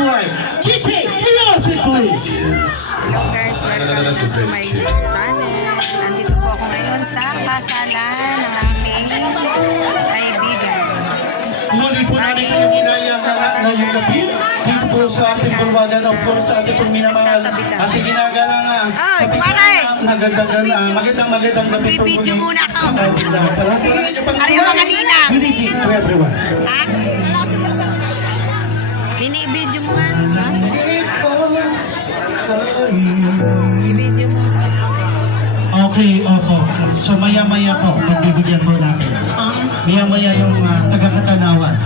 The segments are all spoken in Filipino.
boy, Chichi, music please! Hello guys, welcome to my channel. Andito po ako ngayon sa kasalan ng aking kaibigan. Muli po namin kayong inayahara ngayong gabi dito po sa ating bulwagan, of course, sa ating pong minamahal, ating ginagalang magandang gabi po Bibidyo muna ako. sa lahat ng inyong pagsuway. Ayaw mga ninang. Good evening to everyone. Ha? Binibidyo mo nga. Ha? Ibidyo mo. Okay, opo. So maya-maya po, magbibigyan po natin. Maya-maya yung taga-Katanawan.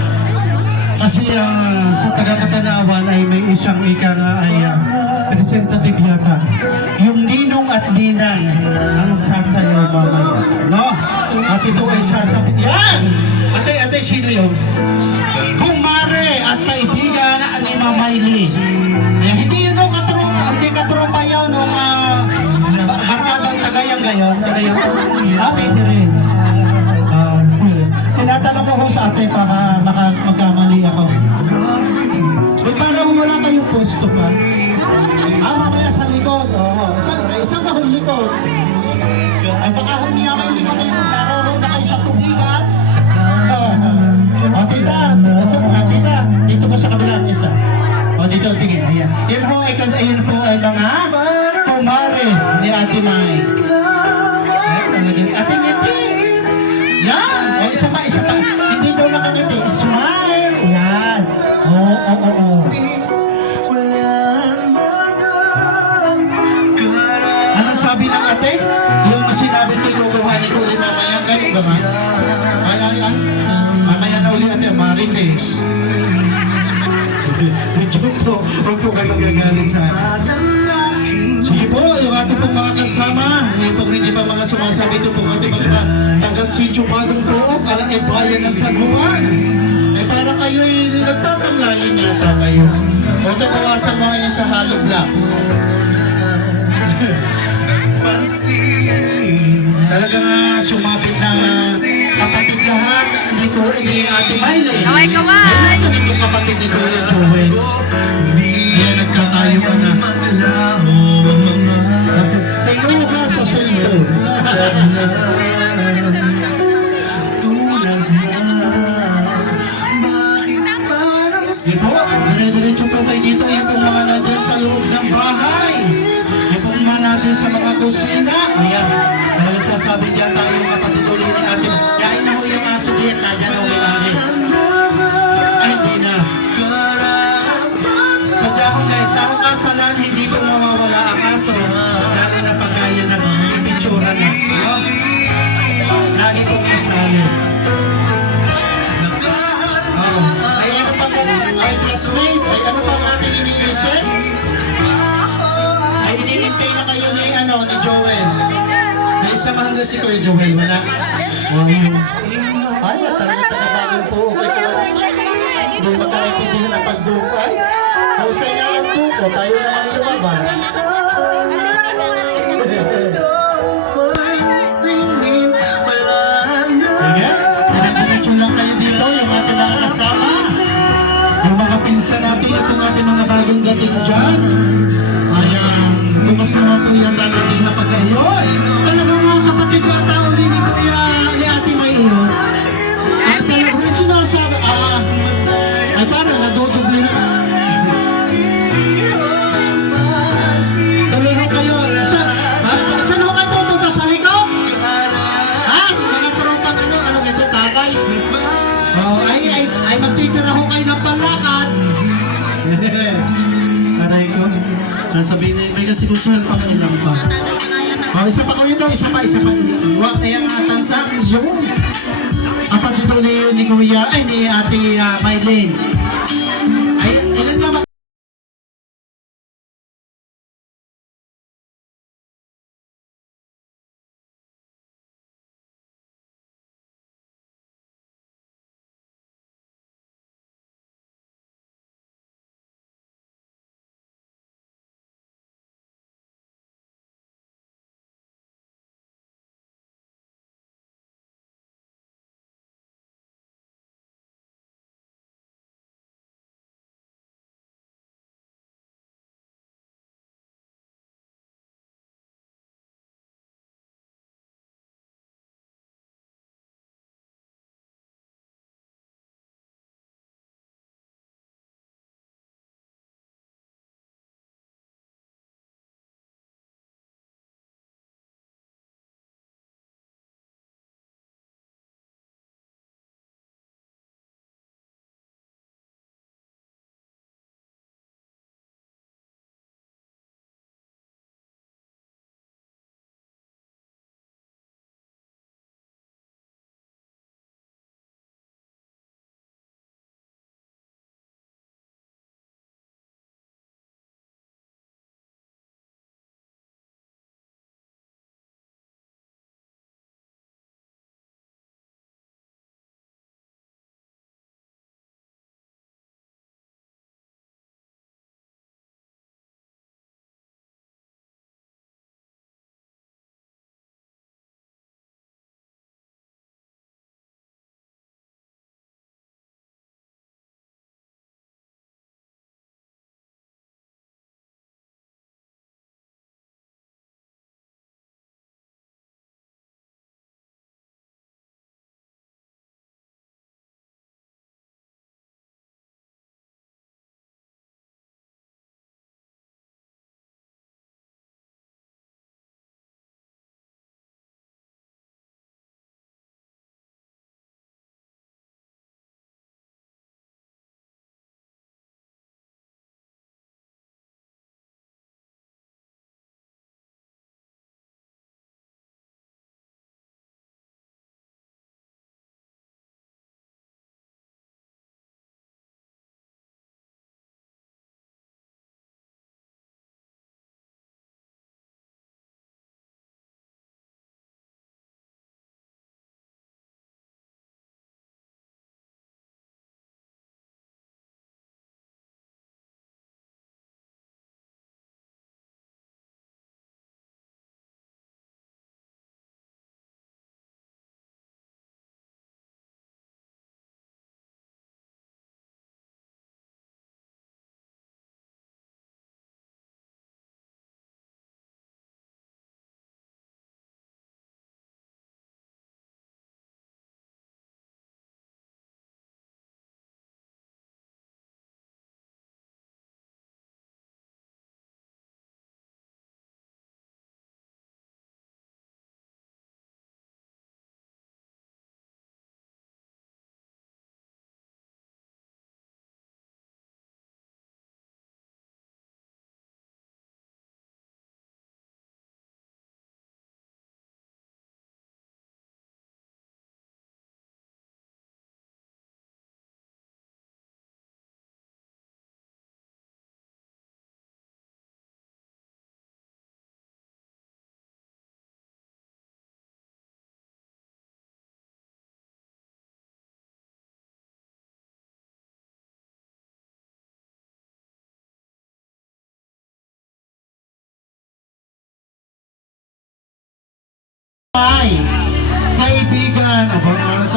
Kasi sa taga-Katanawan ay may isang ika nga ay representative yata. Yung ninong at ninang ang sasayaw mamaya. No? At ito ay sasabi. Yan! Ate, sino yun? Kumare at kaibigan ni Mamayli. Hindi yun nung katropa yun nung barkadang tagayang gayon. Ano yun? Pwede rin. Tinatanong ko ho sa ate para magkamali ako. Parang wala kayong pwesto pa. Mamaya sa likod. Isang kahon likod. Ay baka humiya kayo likod kayo magkaroon na kayo sa tubigan. Tita, dito po sa kabilang isa. Dito, tingin, ayan. Yan po ay mga kumare ni Ate Mai. Ate ngiti. Yan. Isa pa. Hindi daw nakangiti. Smile. Yan. Oo. Anong sabi ng ate? Yung sinabi tinukuhanin ko ulit mamaya. Ganun ba nga? Ay. Mamaya na ulit ate. Marites. Joke po. Huwag po kayo magagalit sa akin. Sige po, yung ating pong mga kasama, yung pong hindi pa mga sumasabi ito pong ating mga taga-sityo Bagong Pook, ala e bayan na San Juan. Para kayo ay nagtatamlayin yata kayo. O tabawasan mo kayo sa hollow block. Talagang sumapit na kapatid lahat. Dito ni Ate Miley. Kaway! Nasa nitong kapatid ni Kuya Joel. Ayan, nagkatayo ka na. Tayo ka sa cellphone. Dito, dire-diretso po kayo dito. Yung pong mga nandiyan sa loob ng bahay. Yung pong mga natin sa mga kusina. Ayan, dahil sasabi diyan tayo yung kapatid ulit ni Ate. Kain na ho yung aso diyan. Kaya na ho yung akin. Ay, hindi na. Sadya ko guys, sa kasalan, hindi po mawawala ang aso. Lalo na pagkaya ng ipitsura na. Lagi po kasali. Ay ano pa ganun? Ay classmate? Ay ano pa ang ating iniisip? Ay iniintay na kayo ni Joel. May isa mahangga si Kuya Joel, wala? Ay, talaga tagabagong po. Hindi magkakaintindihan ang pagdukay. Husay nga ang duko, tayo naman lumabas. Sige, diretso lang kayo dito, yung ating mga kasama. Yung mga pinsan natin, yung ating mga bagong dating dyan. Ayan, bukas naman po yan ang ating napagayon. Talagang mga kapatid ko at tao ni Kuya ni Ate May yun. At talagang sinasabi, ay parang nadodoble na. Tuloy ho kayo. Saan ho kayo pupunta sa likod? Mga tropang anong ito, takay? Ay magtitira ho kayo ng palakad. Aray ko. Sasabihin na, may kasigusuhan pa kayo lang pa. Isa pa ko ito, isa pa. Huwag na yung tansak, yung kapatid ito ni Kuya, ni Ate Maylene. Ay, ilan nga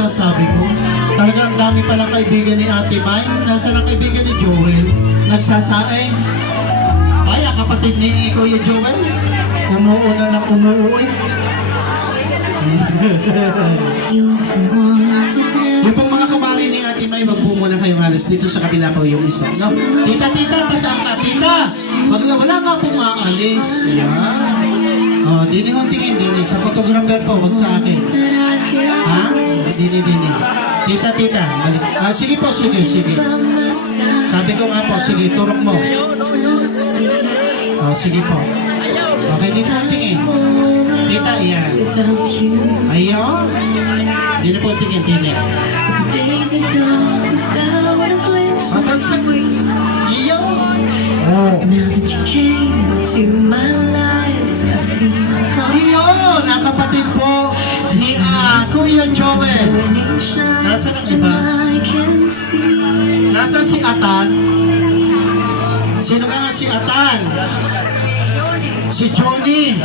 sinasabi ko. Talagang dami palang kaibigan ni Ate Mai. Nasaan ang kaibigan ni Joel? Nagsasaing. Ay, ang kapatid ni Kuya Joel. Umuuna ng umuuwi. Yung pong mga kumari ni Ate Mai, wag po muna kayong halos dito sa kabila pa yung isa. No? Tita, pasaan ka? Tita! Wala nga pong aalis. Yan. Oh, dini ho tingin, dini. Sa photographer po, wag sa akin. Ha? Dini. Tita, balik. Ah, sige po, sige. Sabi ko nga po, sige, turok mo. Oh, sige po. Okay, dini po tingin. Tita, yan. Ayaw. Dini po tingin, dini. Matan sa iyo. Oh. Iyo, nakapatid po ni Kuya Joel. Nasaan ang iba? Nasaan si Atan? Sino ka nga si Atan? Si Johnny.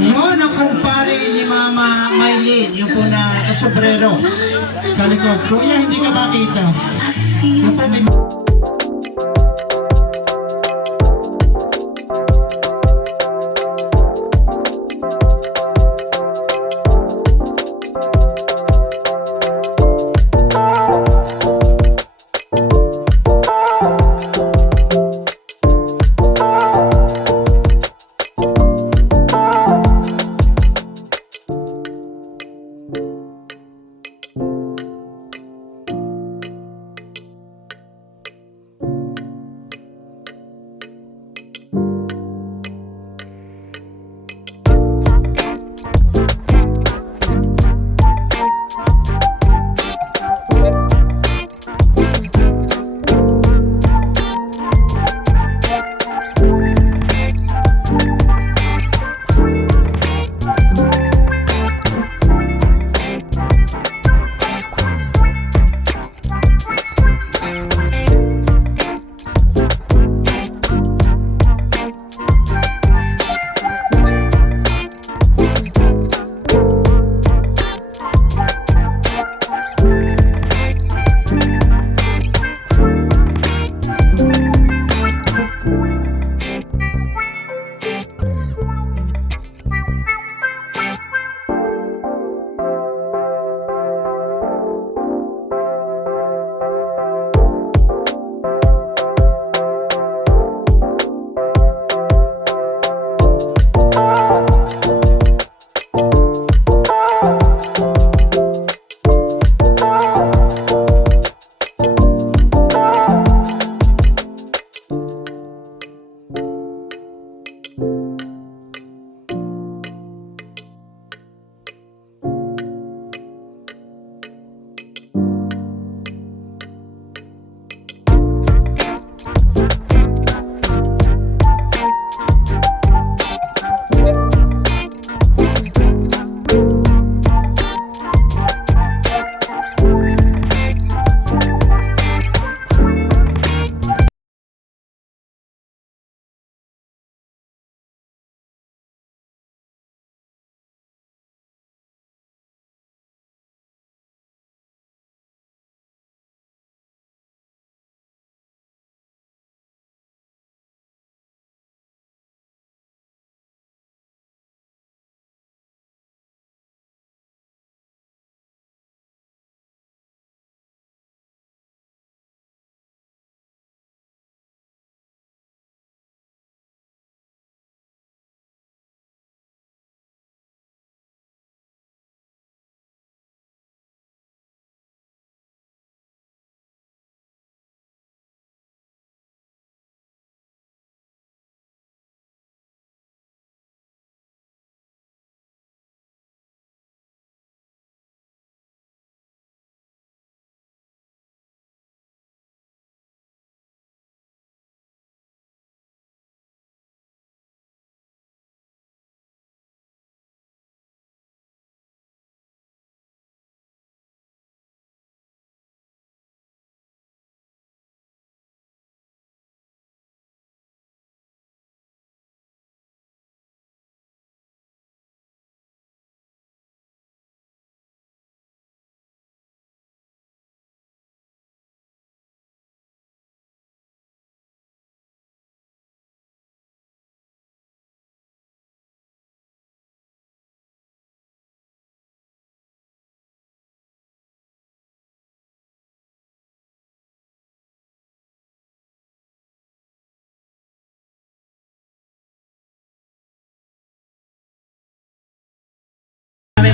Yun ang kumpare ni Mama Maylin, yung po na kasobrero sa likod. Kuya, hindi ka makita. Yung po may...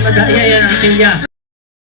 madaya natin niya.